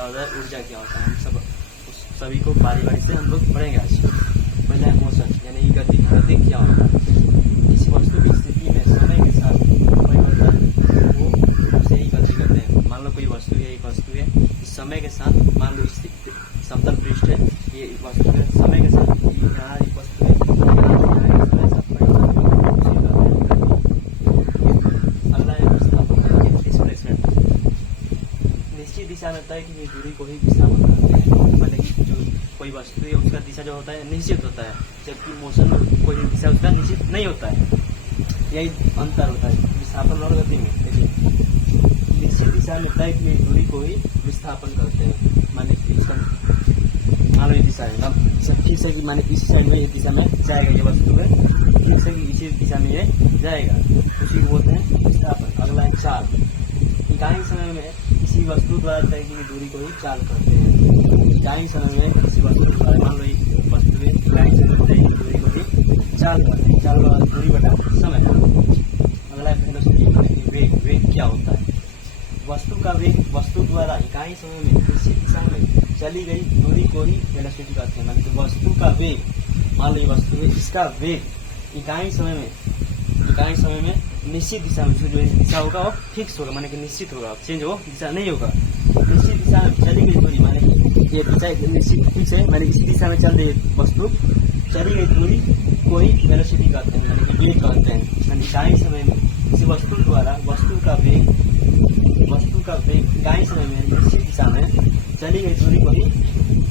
क्या होता है, ऊर्जा क्या होता है, हम सब सभी को बारी बारी से हम लोग पढ़ेंगे आज। पहला है मोशन, यानी गति। गति क्या होता है, किसी वस्तु की स्थिति में समय के साथ परिवर्तन वो उसे ही गति कहते हैं। मान लो कोई वस्तु है, एक वस्तु है, इस समय के साथ मान लो समतल पृष्ठ है, ये वस्तु है, समय के साथ यहाँ एक वस्तु है, निश्चित दिशा में तय की दूरी को ही विस्थापन कहते हैं। मतलब कि जो कोई वस्तु है उसका दिशा जो होता है निश्चित होता है, जबकि मोशन में कोई दिशा उसका निश्चित नहीं होता है। यही अंतर होता है विस्थापन और गति में। निश्चित दिशा में तय की दूरी को ही विस्थापन करते हैं। माने इसका मान लो ये दिशा है, ठीक से कि माने इस साइड में ये दिशा में जाएगा, ये वस्तु है ठीक से कि इसी दिशा में ये जाएगा, उसी को बोलते हैं विस्थापन। अगला है चाल। इकाई समय में किसी वस्तु द्वारा तय की दूरी को ही चाल करते हैं। इकाई समय में किसी वस्तु द्वारा, मान लो एक वस्तु है, इकाई समय में तय की दूरी को ही चाल करते हैं। चाल वाला दूरी बटा समय। अगला है वेग। वेग क्या होता है, वस्तु का वेग वस्तु द्वारा इकाई समय में किसी दिशा में चली गई दूरी को ही वेलोसिटी कहते हैं। मतलब वस्तु का वेग, मान लो ये वस्तु है, इसका वेग इकाई समय में निश्चित दिशा में, जो दिशा होगा वो फिक्स होगा, माने कि निश्चित होगा, चेंज हो दिशा नहीं होगा। निश्चित दिशा में चली गई दूरी, माने कि ये दिशा निश्चित फिक्स है, माने इस दिशा में चल रही वस्तु चली गई दूरी को ही वेलोसिटी कहते हैं, माने कि वेग कहते हैं। माने इकाई समय में किसी वस्तु द्वारा वस्तु का वेग इकाई समय में निश्चित दिशा में चली गई दूरी को ही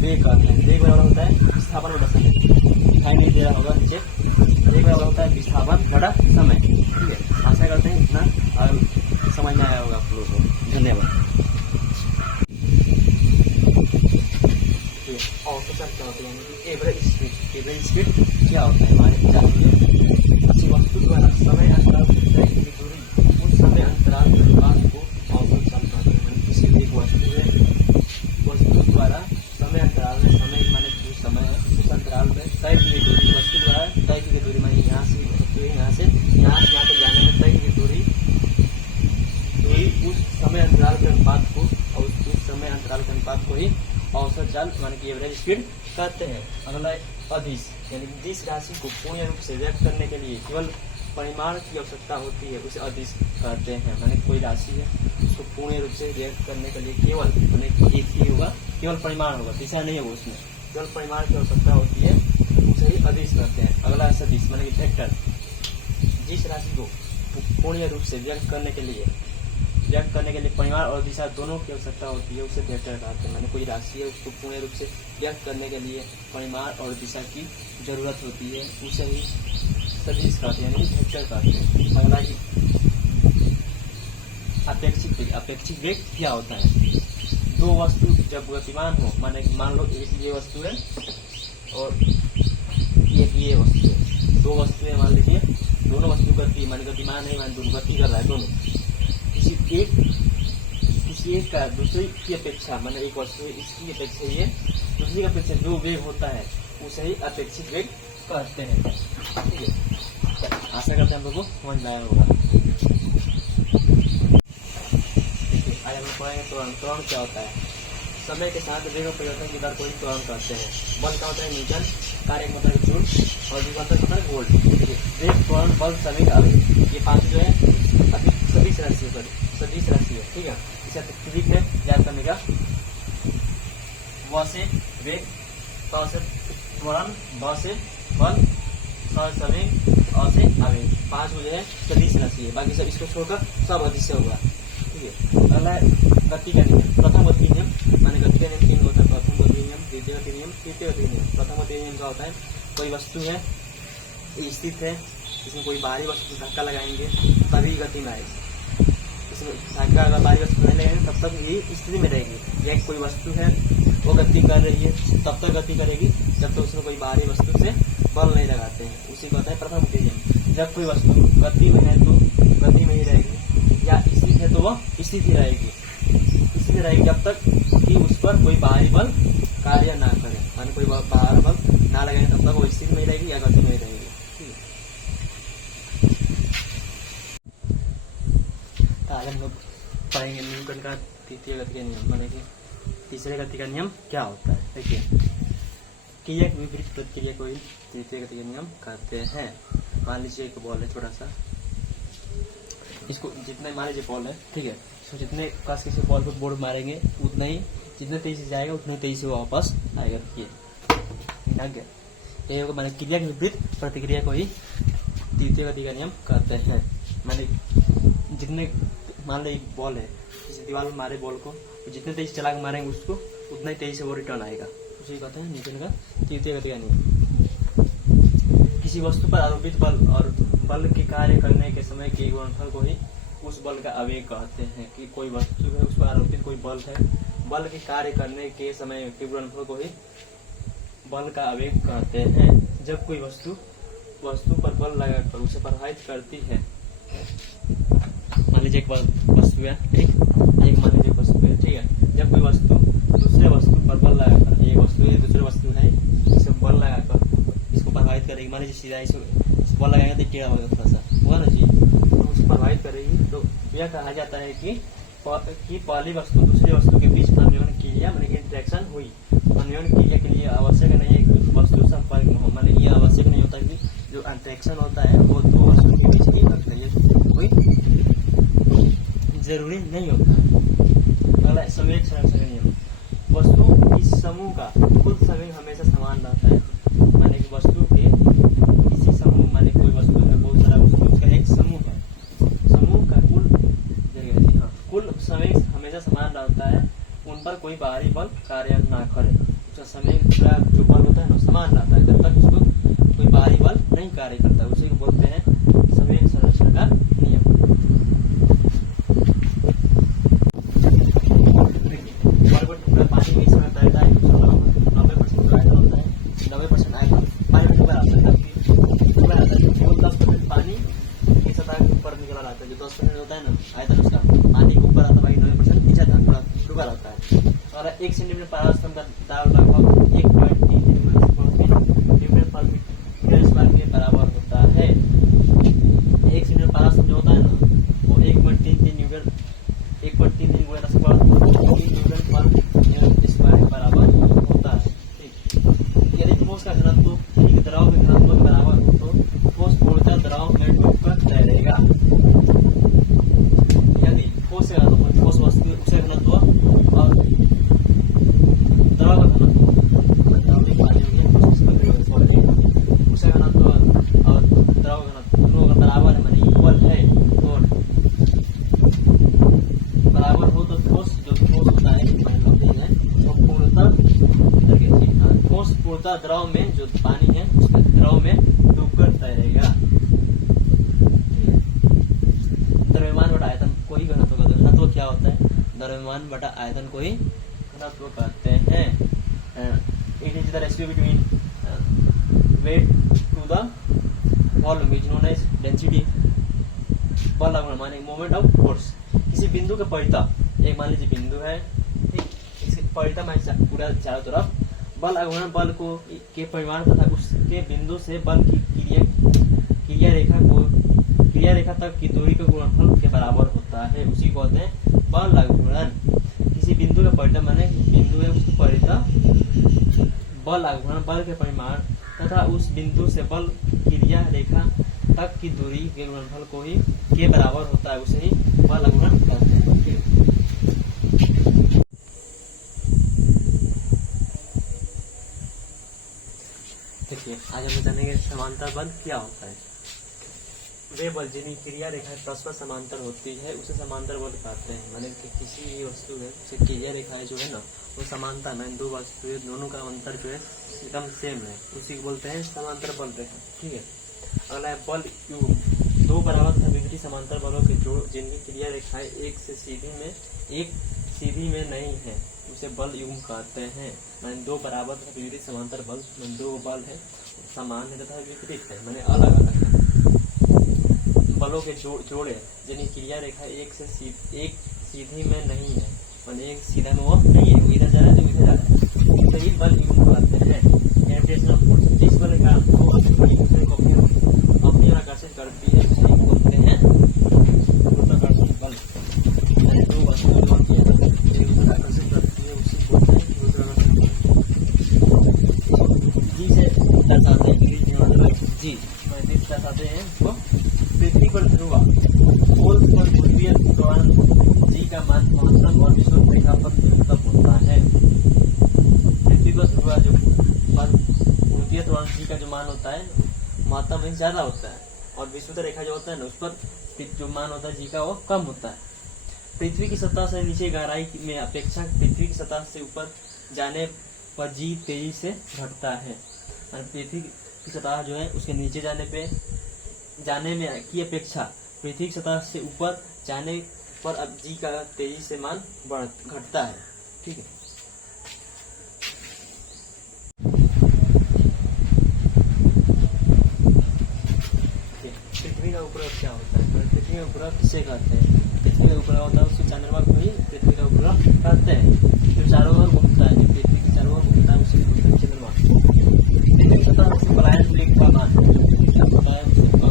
वेग कहते हैं। वेग बराबर होता है विस्थापन बटा समय। दिखाई नहीं दे रहा होगा नीचे, वेग बराबर होता है विस्थापन बटा समय। ठीक है, आशा करते हैं इतना और समझ में आया होगा आप लोगों को। धन्यवाद। औसत क्या होता है, एवरेज स्पीड। एवरेज स्पीड क्या होता है, हमारे जानेंगे। किसी वस्तु द्वारा समय अंतराल तय की दूरी उस समय अंतराल के बाद को औसत चाल कहते हैं। किसी एक वस्तु है, वस्तु द्वारा समय अंतराल में, समय माने जो समय है उस अंतराल में तय की दूरी, वस्तु द्वारा तय की दूरी माने यहाँ से यहाँ तक जाने में तय की दूरी उस समय अंतराल के अनुपात को, और उस समय अंतराल के अनुपात को ही औसत चाल माने कि एवरेज स्पीड कहते हैं। अगला अदिश, यानी जिस राशि को पूर्ण रूप से व्यक्त करने के लिए केवल परिमाण की आवश्यकता होती है उसे अदिश कहते हैं। माने कोई राशि है, उसको पूर्ण रूप से व्यक्त करने के लिए केवल माने एक ही होगा, केवल परिमाण होगा, दिशा नहीं होगा, उसमें केवल परिमाण की आवश्यकता होती है, उसे ही अदिश कहते हैं। अगला सदिश माने कि वेक्टर। जिस राशि को पूर्ण रूप से व्यक्त करने के लिए परिमाण और दिशा दोनों की आवश्यकता होती है उसे वेक्टर कहते हैं। माने कोई राशि है, उसको पूर्ण रूप से व्यक्त करने के लिए परिमाण और दिशा की जरूरत होती है, उसे ही सदिश कहते हैं, यानी वेक्टर कहते हैं। अगला ही अपेक्षित वेग। अपेक्षित वेग क्या होता है, दो वस्तु जब गतिमान हो, माने मान लो एक ये वस्तु है और एक ये वस्तु है, दो वस्तु है, मान लीजिए दोनों वस्तु गति माने गतिमान नहीं, माने दोनों गति कर रहा है, दोनों किसी एक का दूसरी की अपेक्षा, माने एक वस्तु है इसकी अपेक्षा ये दूसरी की अपेक्षा जो वेग होता है उसे ही अपेक्षित वेग कहते हैं। ठीक है, आशा करते हैं हम लोग को समझ में आया होगा। देखिए आज हम लोग पढ़ेंगे त्वरण। त्वरण क्या होता है, समय के साथ वेग परिवर्तन की दर को ही त्वरण कहते हैं। बल का होता है न्यूटन, कार्य का मतलब जूल और विभवांतर का मतलब वोल्ट। वेग, त्वरण, बल, समय का ये पांच जो है सदिश राशि है। ठीक है, इसे ट्रिक है याद करने का। व से वेग, त से त्वरण, ब से बल, स से वेग, अ से आवेग। पांच जो है सदिश राशि है, बाकी सब इसको छोड़कर सब अदिश होगा। ठीक है, अगला गति का नियम। प्रथम गति नियम माने गति का नियम तीन होता है। प्रथम गति नियम, द्वितीय गति नियम, तृतीय गति नियम। प्रथम गति नियम क्या होता है, कोई वस्तु है स्थित है, इसमें कोई बाहरी वस्तु से धक्का लगाएंगे तभी गति में आएगी। इसमें धक्का अगर बाहरी वस्तु नहीं लगाएंगे तब तक ये स्थिति में रहेगी। या कोई वस्तु है वो गति कर रही है तब तक गति करेगी जब तक उसमें कोई बाहरी वस्तु से बल नहीं लगाते हैं, उसी को होता है प्रथम गति नियम। जब कोई वस्तु गति में है तो गति में ही रहेगी, या स्थित है तो वह स्थित ही रहेगी, स्थित रहेगी जब तक कि उस पर कोई बाहरी बल कार्य ना करे, यानी कोई बाहर बल ना लगाए तब तक वो स्थिति में रहेगी या गति में रहेगी। आज हम लोग पढ़ेंगे न्यूटन का तृतीय गति का नियम, माने कि तीसरे गति का नियम क्या होता है। देखिए, क्रिया की विपरीत प्रतिक्रिया को ही तृतीय गति का नियम कहते हैं। मान लीजिए एक बॉल है छोटा सा, इसको जितने मान लीजिए बॉल है, ठीक है, तो जितने कस के बॉल को बोर्ड मारेंगे उतना ही, जितने तेजी से जाएगा उतने तेजी से वो वापस आएगा। देखिए लग गया, ये होगा माने क्रिया के विपरीत प्रतिक्रिया को ही तृतीय गति का नियम कहते हैं। माने जितने मान लो एक बॉल है, जैसे दीवार में मारे बॉल को, जितने तेजी चला के मारेंगे उसको उतना ही तेजी से वो रिटर्न आएगा, उसी कहते हैं न्यूटन का तृतीय गति का नियम। किसी वस्तु पर आरोपित बल और बल के कार्य करने के समय के गुणनफल को ही उस बल का आवेग कहते हैं। कि कोई वस्तु है, उस पर आरोपित कोई बल है, बल के कार्य करने के समय के गुणनफल को ही बल का आवेग कहते हैं। जब कोई वस्तु पर बल लगाकर उसे प्रभावित करती है, मान लीजिए एक वस्तु है, ठीक, एक मान लीजिए वस्तु है, ठीक है, जब कोई वस्तु दूसरे वस्तु पर बल लगाकर, ये वस्तु है दूसरे वस्तु है, इसे बल लगाकर इसको प्रभावित करेगी, मान लीजिए सीधा इस बल लगाएंगे तो टेढ़ा होगा, थोड़ा सा होगा ना जी, तो उसे प्रभावित करेगी, तो यह कहा जाता है कि पहली वस्तु दूसरी वस्तु के बीच अन्योन्य क्रिया माने इंटरेक्शन हुई। अन्योन्य क्रिया के लिए आवश्यक नहीं है कि वस्तु संपर्क में हो, माने ये आवश्यक नहीं होता कि जो इंटरेक्शन होता है वो दो वस्तु के बीच ही होना चाहिए, कोई जरूरी नहीं होता। अगला संवेग संरक्षण नियम, वस्तु इस समूह का कुल संवेग हमेशा समान रहता है। माने कि वस्तु के किसी समूह, माने कोई वस्तु है, बहुत सारा वस्तु, उसका एक समूह है, समूह का कुल संवेग हमेशा समान रहता है, उन पर कोई बाहरी बल कार्य ना करे। उसका संवेग का जो बल होता है ना समान रहता है, जब तक उसको कोई बाहरी बल नहीं कार्य करता, उसी को बोलते हैं संवेग संरक्षण का नियम। पानी में समय तैरता है, 90% आयतन होता है, 90% आयतन पानी में ऊपर आता है, ऊपर आता है, केवल 10% पानी की सतह के ऊपर निकला रहता है। जो 10% होता है ना आयतन, उसका पानी के ऊपर आता है, बाकी 90% नीचे डूबा रहता है। और 1 सेंटीमीटर परास्तंभ का दाब लगभग 1.3 न्यूटन पर मीटर स्क्वायर के बराबर होता है। 1 सेंटीमीटर परास्तंभ जो होता है ना वो 1.33 न्यूटन 1.33 गुणा 10 न्यूटन पर मीटर स्क्वायर के बराबर होता है। ठीक, यदि ठोस का घनत्व एक द्रव के घनत्व के बराबर हो तो ठोस पूर्णतः द्रव में डूबकर तैरेगा। यदि ठोस का घनत्व, ठोस वस्तु उसका घनत्व और द्रव का घनत्व, उसका घनत्व और द्रव घनत्व दोनों का बराबर है, माने इक्वल है, तो बराबर हो तो ठोस जो ठोस होता है वो पूर्णतः ठोस पूर्णतः द्रव में, जो पानी है उसके द्रव में डूबकर तैरेगा। द्रव्यमान बटा आयतन को ही घनत्व कहते हैं। घनत्व क्या होता है? द्रव्यमान बटा आयतन को ही घनत्व कहते हैं। It is the ratio between weight to the volume is known as density. बल लागू माने मोमेंट ऑफ फोर्स। किसी बिंदु का परिता, एक मान लीजिए बिंदु है, ठीक, इसके परिता में पूरा चारों तरफ बल आगमन बल को के परिमाण तथा उसके बिंदु से बल की क्रिया रेखा तक की दूरी के गुणनफल के बराबर होता है, उसी को कहते हैं बल आगमन। किसी बिंदु का परिता माने बिंदु है उसकी परिता, बल आगमन बल के परिमाण तथा उस बिंदु से बल क्रिया रेखा तक की दूरी के गुणनफल को ही के बराबर होता है, उसे ही बल आगमन कहते हैं। देखिए, आज हम जानेंगे समांतर बल क्या होता है। वे बल जिनकी क्रिया रेखाएं परस्पर समांतर होती है उसे समांतर बल कहते हैं। माने कि किसी भी वस्तु है उसकी क्रिया रेखाएं जो है ना वो समांतर में, दो वस्तु है दोनों का अंतर जो है एकदम सेम है, उसी को बोलते हैं समांतर बल रेखा। ठीक है, अगला है बल युग्म। दो बराबर तथा विपरीत समांतर बलों के जोड़ जिनकी क्रिया रेखाएं एक सीधी में नहीं है उसे बल युग्म कहते हैं। माने दो बराबर तथा विपरीत समांतर बल, दो बल है समान है तथा विपरीत है, माने अलग अलग है। बलों के जोड़े जिनकी क्रिया रेखा एक सीधी में नहीं है, माने एक सीधा में वो नहीं है, इधर जा रहा है तो इधर जा रहा है, तो ये बल युग्म कहते हैं। ग्रेविटेशनल फोर्स, जिस बल का अपनी ओर आकर्षित करती है उसे बोलते हैं गुरुत्वाकर्षण बल। दो वस्तुएं आकर्षित करती है उसे बोलते दर्शाते हैं जी, दर्शाते हैं इसको। पृथ्वी पर ध्रुवा पोल पर ध्रुवीय त्वरण जी का मान महत्तम और विषुवत रेखा पर न्यूनतम होता है। पृथ्वी पर ध्रुवा जो ध्रुवीय त्वरण जी का जो मान होता है महत्तम में ज्यादा होता है, और विषुवत रेखा जो होता है ना उस पर जो मान होता है जी का वो कम होता है। पृथ्वी की सतह से नीचे गहराई में अपेक्षा पृथ्वी की सतह से ऊपर जाने पर जी तेजी से घटता है। पृथ्वी की सतह जो है उसके नीचे जाने में की अपेक्षा पृथ्वी की सतह से ऊपर जाने पर अब जी का तेजी से मान घटता है। ठीक है, पृथ्वी का उपग्रह क्या होता है? पृथ्वी का उपग्रह किसे कहते हैं? पृथ्वी का उपग्रह होता है उससे चंद्रमा को ही पृथ्वी का उपग्रह कहते हैं। जो चारों ओर घूमता है, जो पृथ्वी के चारों ओर घूमता है उसे बोलते हैं चंद्रमा। पृथ्वी की सतह से पलायन वेग का मान होता है, उसका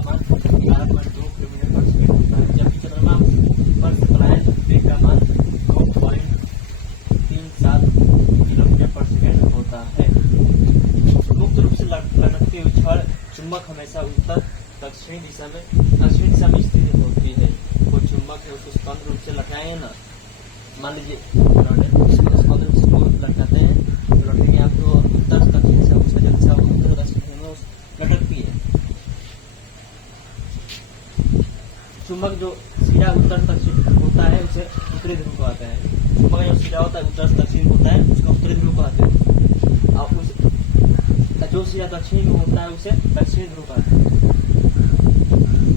मान 11.2 किलोमीटर पर सेकंड होता है, जबकि चंद्रमा पर पलायन वेग का मान 2.37 किलोमीटर पर सेकंड होता है। मुक्त रूप से लटकते हुए क्षण चुंबक हमेशा उत्तर दक्षिणी दिशा में स्थित होती है। वो चुंबक है उसको स्पंद रूप से लटकाए ना, मान लीजिए स्पंद रूप से लटकाते हैं तो लटकेंगे आप तो उत्तर दक्षिण दिशा, उसका जो दिशा उत्तर दक्षिण में लटकती है। चुंबक जो सीधा उत्तर दक्षिण होता है उसे उत्तरी ध्रुव कहते हैं। चुंबक जो सीधा होता है उत्तर से दक्षिण होता है उसका उत्तरी ध्रुव कहते हैं, और जो सीधा दक्षिण में होता है उसे दक्षिणी ध्रुव कहते हैं।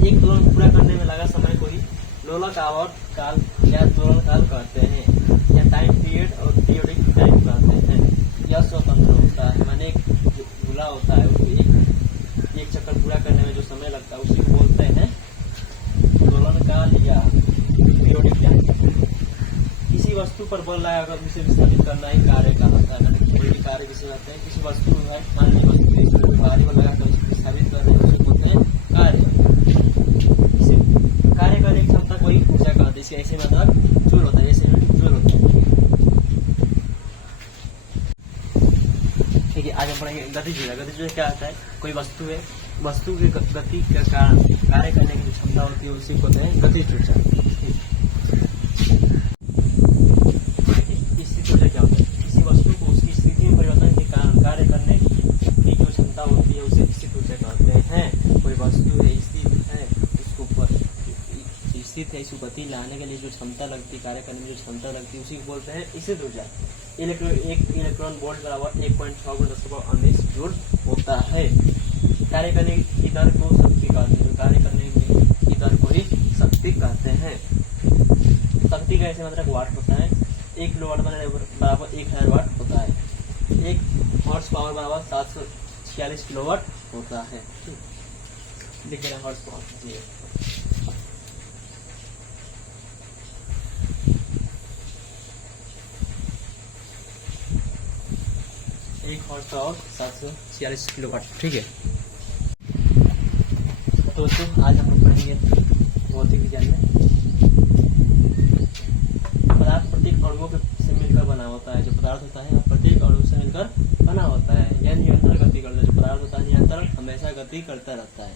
एक दोलन पूरा करने में लगा समय को ही लोलक आवर्त काल या दोलन काल कहते हैं, या टाइम पीरियड और पीरियोडिक टाइम कहते हैं। यह स्वतंत्र होता है, माने एक जो गोला होता है उसको एक चक्कर पूरा करने में जो समय लगता है उसी को बोलते हैं दोलन काल या पीरियोडिक टाइम। किसी वस्तु पर बल लगाकर उसे विस्थापित करना ही कार्य कहलाता है। कोई भी कार्य जिसे कहते हैं, किसी वस्तु में मान लीजिए वस्तु भारी बल लगाकर उसे विस्थापित कर रहे हैं उसे बोलते हैं कार्य। कार्य करने की क्षमता कोई ऊर्जा कहते हैं, ऐसे मतलब जूल होता है, ऐसे जूल होता है। ठीक है, आज हम पढ़ेंगे गतिज। गतिज क्या होता है? कोई वस्तु है, वस्तु की गति के कारण कार्य करने की जो क्षमता होती है उसी को कहते हैं गतिज ऊर्जा। स्थिति ऊर्जा क्या होता है? किसी वस्तु को उसकी स्थिति में परिवर्तन के कारण कार्य करने की जो क्षमता होती है उसे स्थिति ऊर्जा कहते हैं। कोई वस्तु है स्थित है, स्थित है, इसको गति लाने के लिए जो क्षमता लगती है, कार्य करने में जो क्षमता लगती है उसी को बोलते हैं स्थित ऊर्जा। एक इलेक्ट्रॉन वोल्ट बराबर 1.6 जूल होता है। कार्य करने की दर को शक्ति कहते हैं, कार्य करने की दर को ही शक्ति कहते हैं। शक्ति का ऐसे मतलब वाट होता है, 1 किलोवाट बराबर 1000 वाट होता है। 1 हॉर्स पावर बराबर 746 किलोवाट होता है। लिख देना horse power. 1 horse power 746 kilowatt. ठीक है, तो दोस्तों आज हम लोग पढ़ेंगे भौतिक विज्ञान में पदार्थ प्रत्येक अणुओं से मिलकर बना होता है। जो पदार्थ होता है प्रत्येक अणु से मिलकर बना होता है। यह निरंतर गति करता है। जो पदार्थ होता है निरंतर हमेशा गति करता रहता है।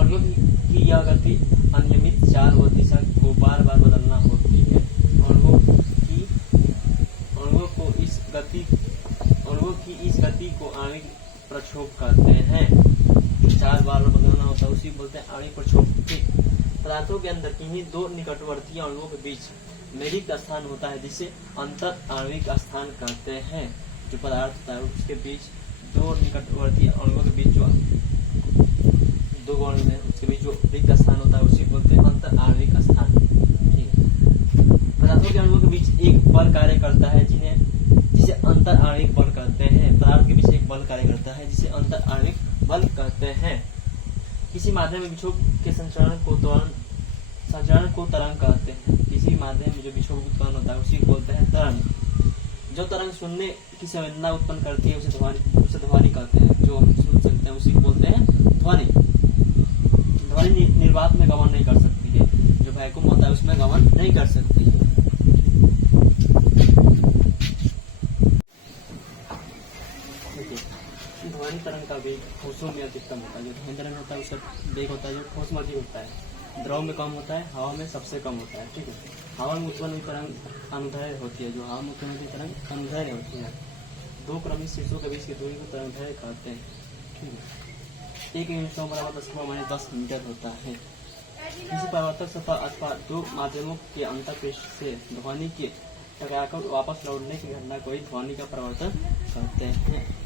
अणुओं की यह गति अनियमित चाल व दिशा को बार बार बदलना होती है। अणुओं की इस गति को आणविक प्रक्षोभ कहते हैं। चार बार बदलना होता है उसी बोलते हैं आणविक प्रक्षोभ। पदार्थों के अंदर किन्हीं दो निकटवर्ती अणुओं के बीच मेरिक स्थान होता है जिसे अंतर आणविक स्थान कहते हैं। जो पदार्थ होता है उसके बीच दो निकटवर्ती अणुओं के बीच जो दो अणु है उसके बीच जो रिक्त स्थान होता है उसी बोलते हैं अंतर आणविक स्थान। ठीक है, पदार्थों के अणुओं के बीच एक बल कार्य करता है जिसे अंतर आणविक बल कहते हैं। पदार्थ के बीच एक बल कार्य करता है जिसे अंतर आणविक बल कहते हैं। किसी माध्यम में विक्षोभ के संचरण को तरंग कहते हैं। किसी माध्यम में जो विक्षोभ उत्पन्न होता है उसी को बोलते हैं तरंग। जो तरंग सुनने की संवेदना उत्पन्न करती है उसे ध्वनि कहते हैं। जो हम सुन सकते हैं उसी को बोलते हैं ध्वनि। ध्वनि निर्वात में गमन नहीं कर सकती है। जो वैक्यूम होता है उसमें गमन नहीं कर सकती है। शून्य अधिकतम होता है। जो ध्वनि तरंग होता है उसका वेग होता है जो ठोस में अधिक होता है, द्रव में कम होता है, हवा में सबसे कम होता है। ठीक है, हवा में उत्पन्न हुई तरंग अनुदैर्घ्य होती है, जो हवा में उत्पन्न हुई तरंग अनुदैर्घ्य होती है। दो क्रमिक शीर्षों के बीच की दूरी को तरंगदैर्घ्य कहते हैं। ठीक है, एक यूनिट बराबर 10 मीटर होता है। किसी परावर्तक सतह अथवा दो माध्यमों के अंतःपृष्ठ से ध्वनि के टकराकर वापस लौटने की घटना को ही ध्वनि का परावर्तन कहते हैं।